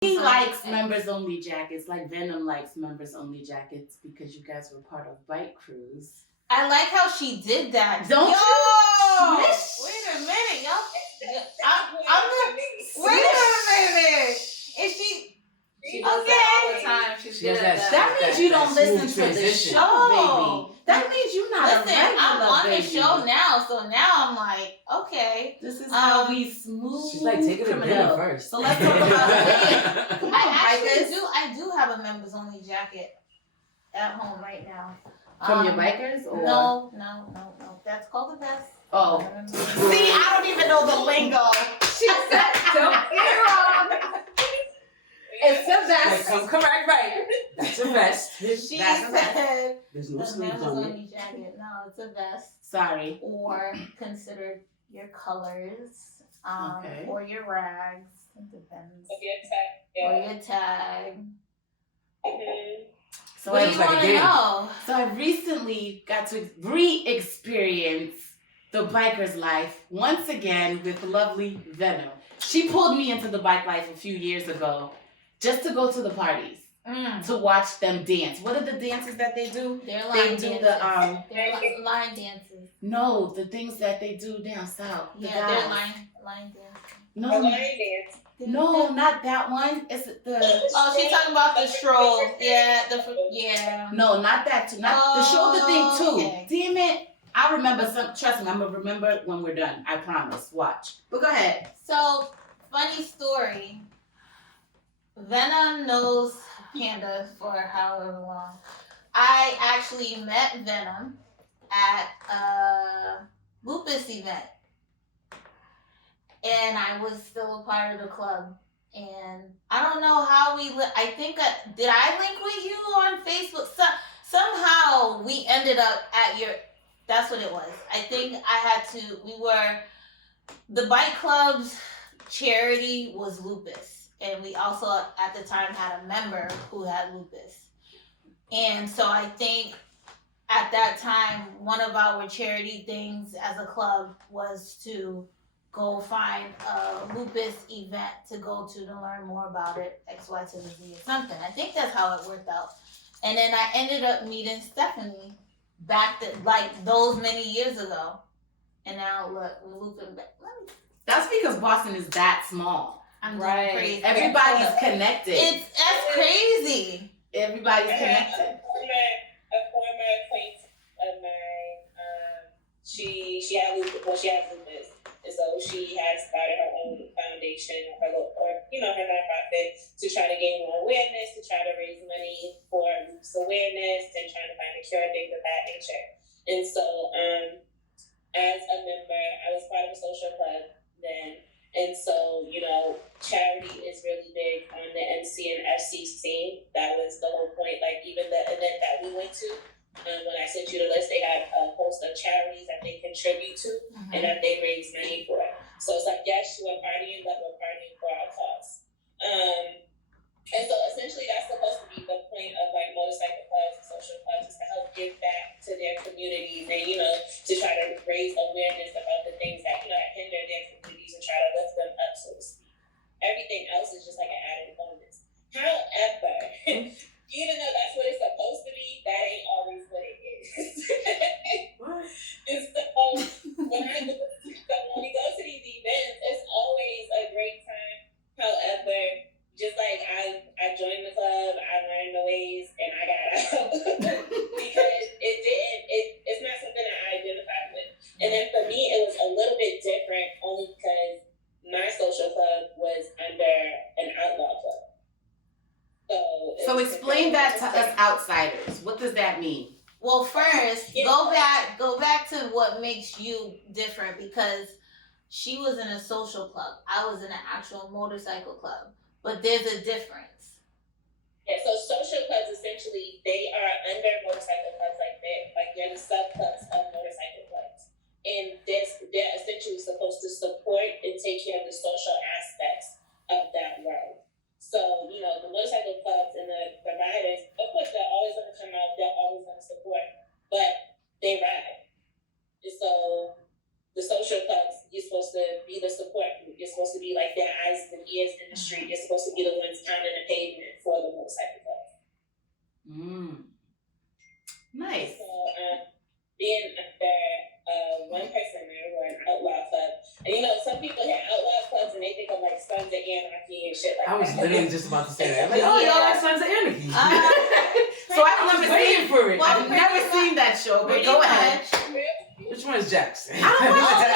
He likes members only jackets, like Venom likes members only jackets because you guys were part of bike crews. I like how she did that. Don't you? Wait a minute, y'all. Wait a minute. Is she does that all the time. She's good at that. That means you don't listen to the show, baby. That means you're not a regular, I'm on baby. the show now, so now I'm like, okay. This is how we smooth. She's like, take it to dinner first. So let's talk about it. I do have a members only jacket at home right now. From your bikers? Or? No. That's called the vest. Oh. See, I don't even know the lingo. She said, don't get it wrong. It's a vest. Like, come right. That's a vest. She said There's no the sleeves members on it. only jacket. No, it's a vest. Sorry. Or consider your colors. Okay. Or your rags. It depends. Or your tag. Or your tag. Mm-hmm. So What do you want to know? So I recently got to re-experience the biker's life once again with lovely Venom. She pulled me into the bike life a few years ago just to go to the parties, to watch them dance. What are the dances that they do? They're line dances. They're line dances. No, the things that they do down south. They're line dances. No, line dance. no, not that one. It's the. Oh, she's talking about the stroll. Yeah, No, not that too. Not the shoulder thing too. Okay. Damn it! I remember some. Trust me, I'm gonna remember when we're done. I promise. Watch. But go ahead. So, funny story. Venom knows Panda for however long. I actually met Venom at a lupus event. And I was still a part of the club. And I don't know how I think, did I link with you on Facebook? Somehow we ended up at that's what it was. I think the bike club's charity was lupus. And we also, at the time, had a member who had lupus. And so I think at that time, one of our charity things as a club was to go find a lupus event to go to learn more about it, X, Y, to the Z or something. I think that's how it worked out. And then I ended up meeting Stephanie back those many years ago. And now look, we're looping back. That's because Boston is that small. I'm right. Crazy. Everybody's connected. That's crazy. Everybody's connected. A former acquaintance of mine, she has lupus, and so she has started her own foundation, her nonprofit, to try to gain more awareness, to try to raise money for lupus awareness, and trying to find a cure, things of that nature. And so, as a member, I was part of a social club then. And so, charity is really big on the MC and FC scene. That was the whole point. Like, even the event that we went to, when I sent you the list, they had a host of charities that they contribute to and that they raise money for. So it's like, yes, we're partying, but we're partying for our cause. And so essentially that's supposed to be the point of like motorcycle clubs and social clubs, is to help give back to their communities and, to try to raise awareness about the things that, that hinder their communities and try to lift them up, so to speak. Everything else is just like an added bonus. However, even though that's what it's supposed to be, that ain't always what it is. What? And so when we go to these events, it's always a great time. However, just like I joined the club, I learned the ways, and I got out because it's not something that I identified with. And then for me, it was a little bit different, only because my social club was under an outlaw club. So explain that to us outsiders. What does that mean? Well, first, go back to what makes you different, because she was in a social club. I was in an actual motorcycle club. But there's a difference. Yeah, so social clubs, essentially, they are under motorcycle clubs, they're the subclubs of motorcycle clubs. And they're essentially supposed to support and take care of the social aspects of that world. So, the motorcycle clubs and the providers, of course, they're always going to come out, they're always going to support, but they ride. And so the social clubs, you're supposed to be the support group. You're supposed to be like their eyes and ears in the street. You're supposed to be the ones was literally just about to say that. Like, oh, Yeah. y'all like Sons of Anarchy. So I've I was never waiting seen. for it. Well, I've never seen that show, but go ahead. Which one is Jackson? I don't watch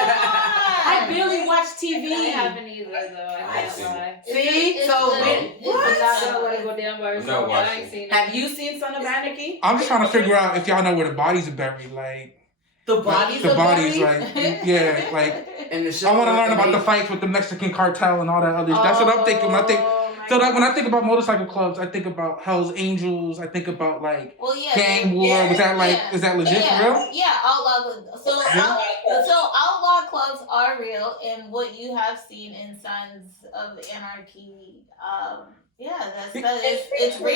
I barely watch I TV. haven't either though. I can't lie. See, so It's what? not gonna let it go down by I'm herself. not I watching. ain't seen it. Have you seen Son of Anarchy? I'm just trying to figure out if y'all know where the bodies are buried. Like The bodies. the are bodies, buried? like yeah, like And the show. I want to learn and about the they- fights with the Mexican cartel and all that other. That's what I'm thinking when I think. So like when I think about motorcycle clubs, I think about Hell's Angels. I think about like Well, yeah. gang war. Was that like is that legit for real? Yeah, outlaw. So outlaw clubs are real, and what you have seen in Sons of Anarchy, it's real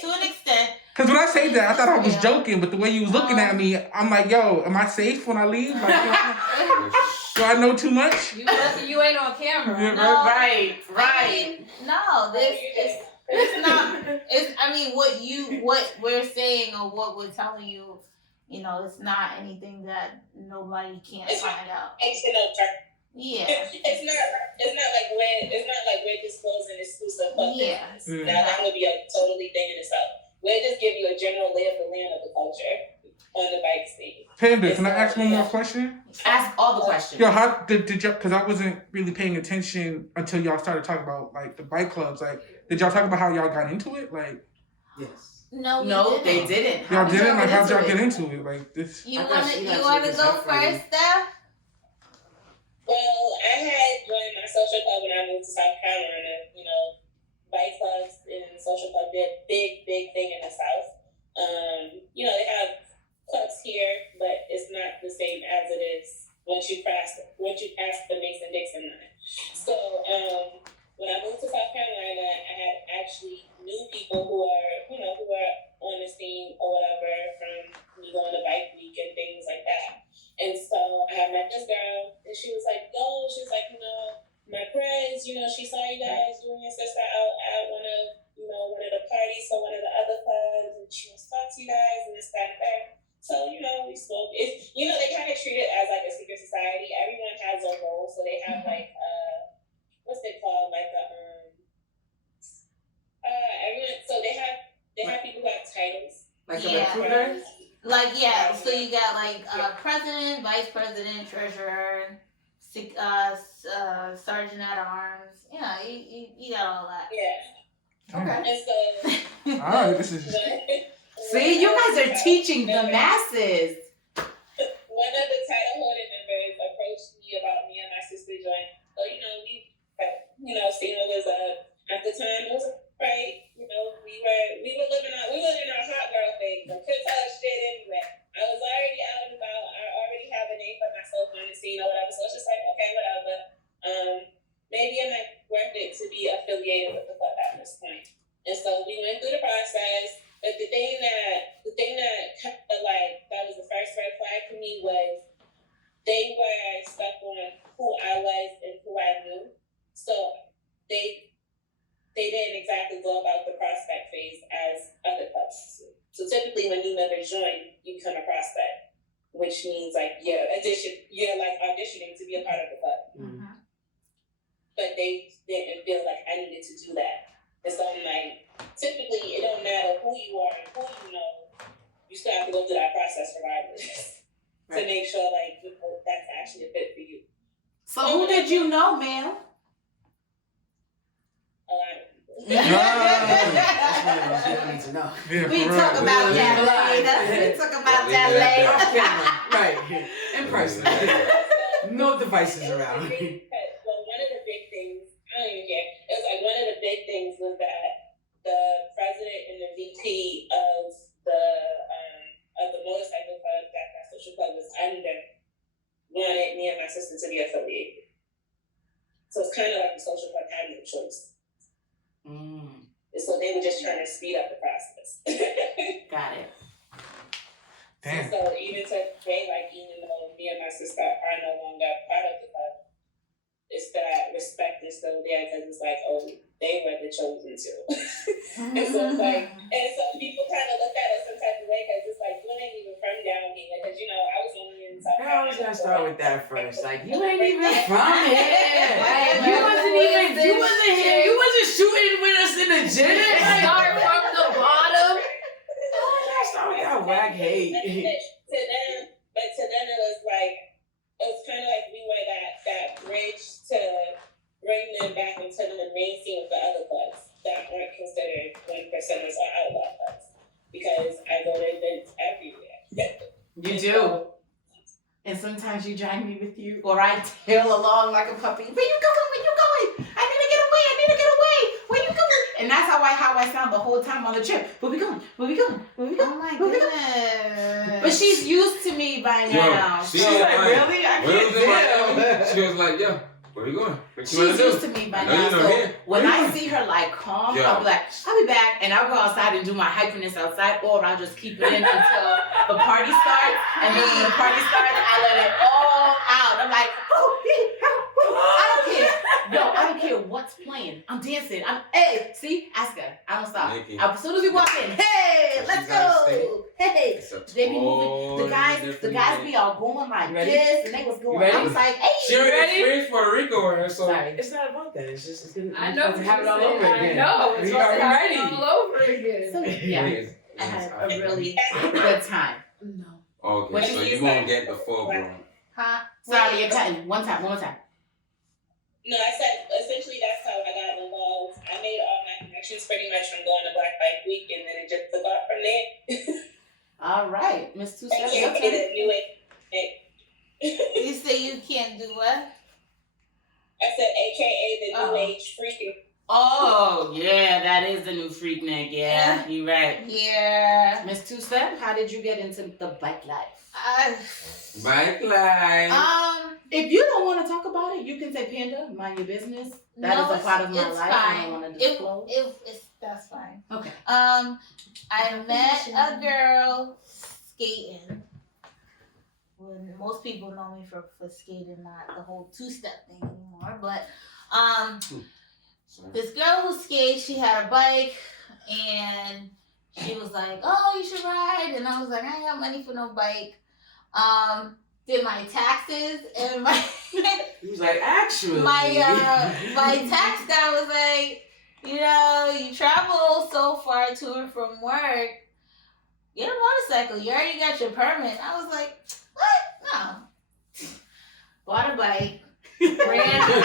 to an extent. Because when I say that, I thought I was joking, but the way you was looking at me, I'm like, yo, am I safe when I leave? Like, do I know too much? You lucky you ain't on camera. Yeah, No. Right. I mean, no, it's not. It's what we're saying or what we're telling you. You know, it's not anything that nobody can't find out. Yeah. It's not like we're disclosing exclusive club Yeah. business. That would be a totally thing in itself. We'll just give you a general lay of the land of the culture on the bike scene. Panda, can I ask one more question? Ask all the questions. Yo, how did y'all, because I wasn't really paying attention until y'all started talking about like the bike clubs. Like, did y'all talk about how y'all got into it? Like, Yes. No, They didn't. y'all How did didn't? Like, how'd y'all into get it? into it? Like, this. You I thought wanna she you got wanna you go this first, Steph? Well, I had joined my social club when I moved to South Carolina. You know, bike clubs and social club did big thing in the South. You know, they have clubs here, but it's not the same as it is once you pass the Mason-Dixon line. So, when I moved to South Carolina, I had actually knew people who are on the scene or whatever from me going to bike week and things like that. And so I had met this girl, and she was like, my friends, she saw you guys, you and your sister out at one of the parties for one of the other clubs, and she wants to talk to you guys and this, that, and that. So, we spoke. It's, they kind of treat it as like a secret society. Everyone has a role, so they have like, what's it called? Like everyone, so they have people who have titles. Like Yeah. a recruiter? Like so you got like president, vice president, treasurer, sergeant at arms. Yeah, you got all that. Yeah. Okay. And so, All right, this is. See, you guys are teaching the masses. one of the title holding members approached me about me and my sister joining. So, Stina was at the time it was right. We were living our hot girl phase. I couldn't tell us shit anyway. I was already out and about. I already have a name for myself on the scene or whatever. So it's just like, okay, whatever. Maybe it might worth it to be affiliated with the club at this point. And so we went through the process. But the thing that that was the first red flag for me was they were stuck on who I was and who I knew. So they didn't exactly go about the prospect phase as other clubs. So typically when new members join, you become a prospect, which means like you're like auditioning to be a part of the club. Mm-hmm. But they didn't feel like I needed to do that. And so I'm like, typically it don't matter who you are and who you know, you still have to go through that process regardless. To make sure that's actually a fit for you. So who did you know, ma'am? A lot of people. That's one of those you don't need to know. Yeah, We for talk real. about that Yeah. later. We talk about Yeah. that later. Off camera. Right. In person. No devices around. Well, one of the big things, I don't even care. It was like one of the big things was that the president and the VP of the motorcycle club that my social club was under wanted me and my sister to be affiliated. So it's kind of like the social club had no choice. So they were just trying to speed up the process. Got it. Damn. So even today, even though me and my sister are no longer part of the club, it's that respect is still there because it's like, oh, they were the chosen two. And so it's like, and so people kind of look at us some type of way because it's like, you ain't even from down here because I was only in South I always Carolina gotta start with that first. Like, you ain't even from here. Hey, You wasn't even, you listen, wasn't here. You wasn't shooting with us in the gym. Like, Start from the bottom. start with that whack hate. To them, it was like, it was kind of like we were that bridge to bring them back into the main scene of the other clubs that aren't considered 1%ers or outlaw clubs, because I go to events everywhere. You do. And sometimes you drag me with you, or I tail along like a puppy. Where you going? Where you going? I need to get away. I need to get away. Where you going? And that's how I sound the whole time on the trip. Where we going? Where we going? Where we going? Oh my Where we going? goodness. But she's used to me by now. she She's was like, like, really? I Where can't was it? tell. She was like, yeah, where you going? What you She's wanna do? used to me by I know now. you know So me. when I see her like calm, Yeah. I'll be like, I'll be back, and I'll go outside and do my hyperness outside, or I'll just keep it in until the party starts. And then when the party starts, I let it all out. I'm like, I don't care. No, I don't care what's playing. I'm dancing. Hey, see, ask her. I don't stop. Nikki. As soon as we walk in, hey, So let's she's out of go. Hey. It's a They be moving. totally The guys different be all going like You ready? this, and they was going. You ready? I was like, hey. She already Ready? experienced Puerto Rico with her, so Sorry. It's not about that. It's just, it's gonna, I know. to have it all what over you're again. saying. I know. It's We about are to happen ready. all over again. So yeah, I had a really good time. No. Okay, What so did you you won't say? get the full blown. Huh? Sorry, you're cutting. One more time. No, I said essentially that's how I got involved. I made all my connections pretty much from going to Black Bike Week, and then it just took off from there. All right, Miss Two Steps, your AKA turn. the new age. You say you can't do what? I said AKA the new Oh. age freaking. Oh, yeah, that is the new Freaknik. Yeah, you're right. Yeah. Miss Two Step, how did you get into the bike life? Bike life. If you don't want to talk about it, you can say Panda, mind your business. That is a part of my it's life. Fine. I don't want to disclose. That's fine. Okay. I met a girl skating. When most people know me for skating, not the whole two-step thing anymore. But this girl who skates, she had a bike, and she was like, "Oh, you should ride." And I was like, "I ain't got money for no bike." Did my taxes, and my He was like, actually. my tax guy was like, you travel so far to and from work, get a motorcycle. You already got your permit. I was like, what? No. Bought a bike. Brand new.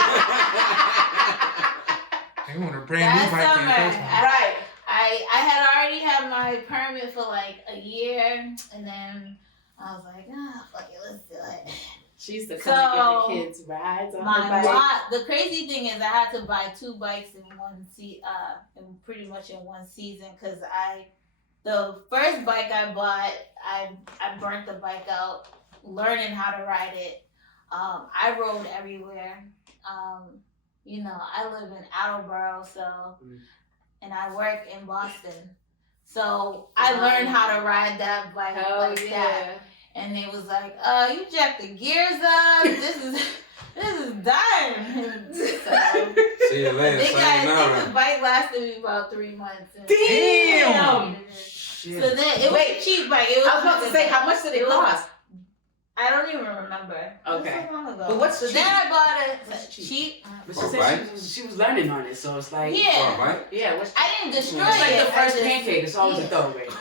They want a brand That new bike. summer, in person. Right. I had already had my permit for like a year, and then I was like, fuck it, let's do it. She used to come and So, give the kids rides on her My bike. lot. The crazy thing is, I had to buy 2 bikes in pretty much in one season, because the first bike I bought, I burnt the bike out learning how to ride it. I rode everywhere. I live in Attleboro, and I work in Boston, so I learned how to ride that bike like that. And it was like, you jacked the gears up. This is done. So, See you later. this Sayonara. bike lasted me about 3 months. Damn! So then it was a cheap bike. It was I was about to say, how much did it cost? I don't even remember. Okay. It was so long ago. But what's so cheap? then I bought it What's cheap? cheap. But she said she was learning on it, so it's like, Yeah. Right? Yeah, what's I didn't destroy It's like it. the first I just- pancake. It's always a throwaway. So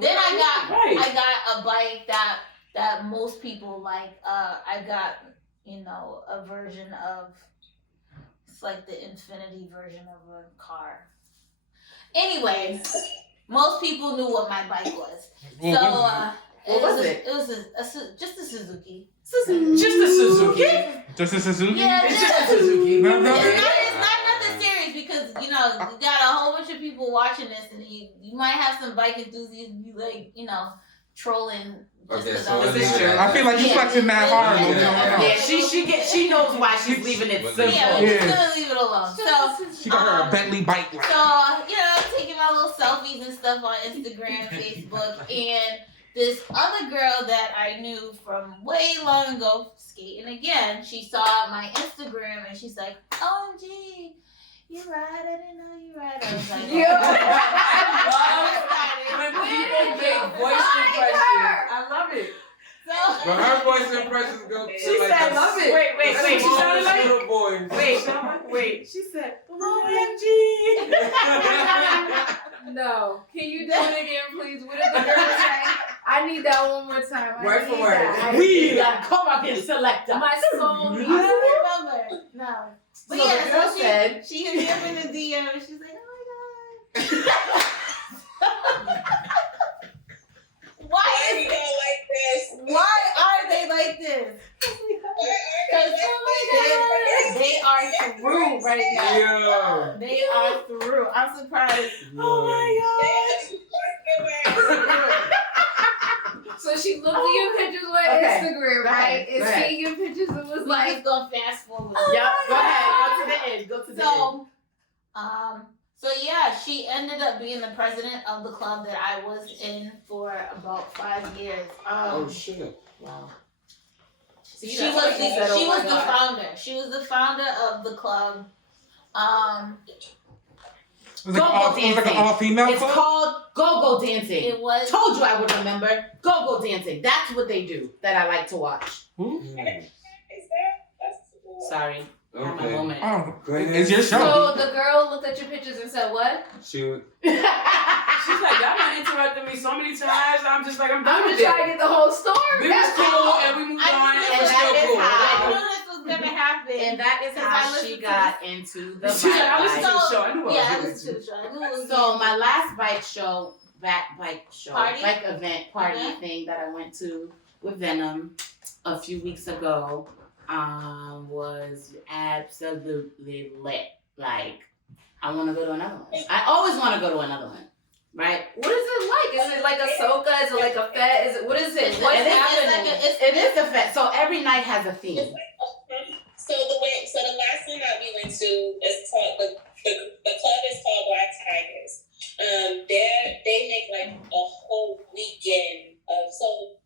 then I got a bike that most people like. I got a version of, it's like the infinity version of a car. Anyway, most people knew what my bike was. What So was What was it? It was just a Suzuki. Just a Suzuki. Just a Suzuki? Yeah, It's just just a Suzuki. No, no. It's not nothing serious, because you got a whole bunch of people watching this, and you might have some bike enthusiasts be like trolling. Just Okay, 'cause so I was This is like- true. I feel like you Yeah. flexing that hard. Yeah. but we don't know. Yeah, she knows why she's leaving it simple. Yeah, we're just Yeah. gonna leave it alone. So, She got her a Bentley bike. Like, taking my little selfies and stuff on Instagram, Facebook, and this other girl that I knew from way long ago, skating again, she saw my Instagram and she's like, "OMG, you ride? I didn't know you ride." I was like, I love when people make voice impressions. I love it. But her voice impressions go to She like said, a love it. Wait, wait, That's wait. what she sounded like. little boy. Wait. She said, OMG. No. Can you do it again, please? What did the girl say? I need that one more time. I Word for need word. that. We come up and select us. My soul I needs don't it. remember. No. But So yeah, the girl so said, she hit me up in the DM and she's like, oh my god. Why Why are you going like this? why are they like this? They are through right now. Yeah. They are through. I'm surprised. oh my So she looked at your pictures on Okay. Instagram, Go right? ahead. And Go ahead. seeing your pictures, it was We like, just gonna fast forward. God. Yep, go ahead. Go to the end. Go to the end. So yeah, she ended up being the president of the club that I was in for about 5 years. Oh shit. Wow. She was the founder. She was the founder of the club. It was like an all-female It's club? called go-go dancing. It was. Told you I would remember. Go-go dancing. That's what they do that I like to watch. Is that? That's cool. Sorry. I had my Okay. moment. Oh, Go ahead. it's your show. so the girl looked at your pictures and said, what? Shoot. She's like, y'all done interrupted me so many times. I'm just like, I'm done I'm with just it. trying to get the whole story. We was cool and we moved on and and we're that still is cool. how- I knew this was gonna happen. And that is Because I how listened she to got into the She's like, I bike listened to life. the show. I knew Yeah, I I was listened to the show. I knew it was So me. my last Party? bike event party Mhm. thing that I went to with Venom a few weeks ago was absolutely lit. Like, I want to go to another one. I always want to go to another one, right? What is it like? Is it like a soca? Is it like a fete? Is it, what is it? What's It is- happening? It is a fest. So every night has a theme. So the last one that we went to is called the club is called Black Tigers. They make like a whole weekend of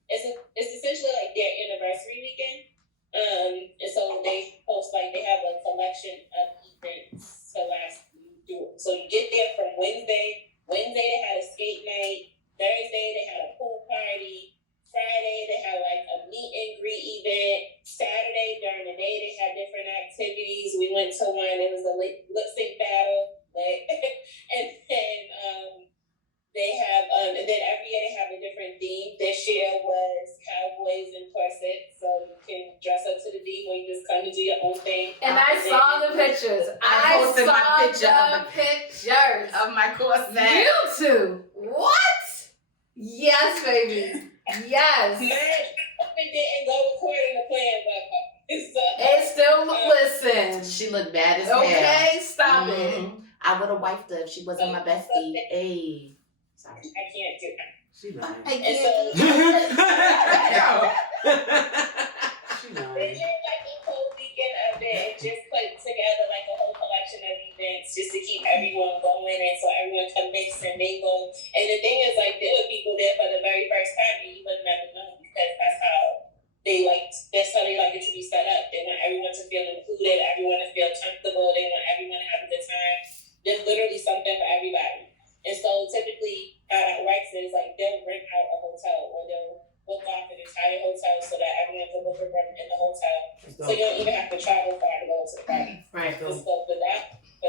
it's essentially like their anniversary weekend. And so they host they have a collection of events to last you through. So you get there from Wednesday. Wednesday they had a skate night. Thursday they had a pool party. Friday they had like a meet and greet event. Saturday during the day they had different activities. We went to one. It was a lip sync battle. And then they have and then every year they have a different theme. This year was cowboys in corsets, so you can dress up to the theme or you just come and do your own thing. And I saw the pictures. I posted my saw picture of the pictures. Of my corset. You two. What? Yes, baby. Yes. Mine didn't go according to plan, but And still listen. She looked bad as hell. Okay, stop it. Mhm. I would have wiped her if she wasn't my bestie. Hey. Sorry. I can't do that. She lying. I And so She they lying. did like a whole weekend of it and just put together like a whole collection of events just to keep everyone going and so everyone can mix and mingle. And the thing is like there were people there for the very first time and you would never know because that's how they like it to be set up. They want everyone to feel included, everyone to feel comfortable, they want everyone to have a good time. There's literally something for everybody. And so typically how that works is like they'll rent out a hotel or they'll book off an entire hotel so that everyone can book a room in the hotel. So you don't even have to travel far to go to the party. Right. And so for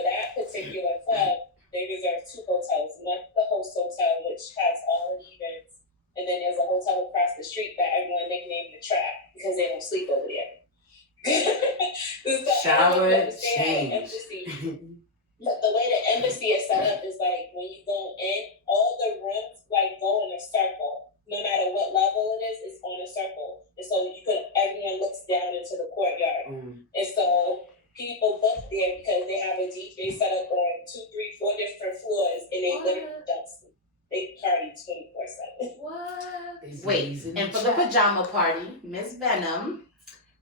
that particular club, they reserve 2 hotels. One the host hotel, which has all the events, and then there's a hotel across the street that everyone nicknamed the Trap because they don't sleep over there. Shower change. But the way the embassy is set up is like when you go in, all the rooms like go in a circle. No matter what level it is, it's on a circle. And so everyone looks down into the courtyard. And so people book there because they have a DJ set up on 2, 3, 4 different floors and they literally don't sleep. They party 24/7. What? Wait, and for the pajama party, Miss Venom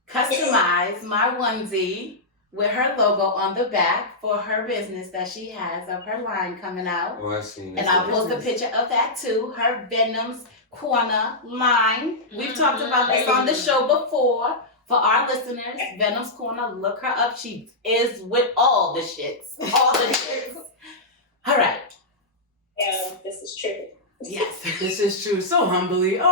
customized my onesie with her logo on the back for her business that she has of her line coming out. Oh, I seen And I'll post a picture of that too. Her Venom's Corner line. We've talked about this on the show before. For our listeners, Venom's Corner, look her up. She is with all the shits. All the shits. All right. This is true. Yes. This is true. So humbly. Oh.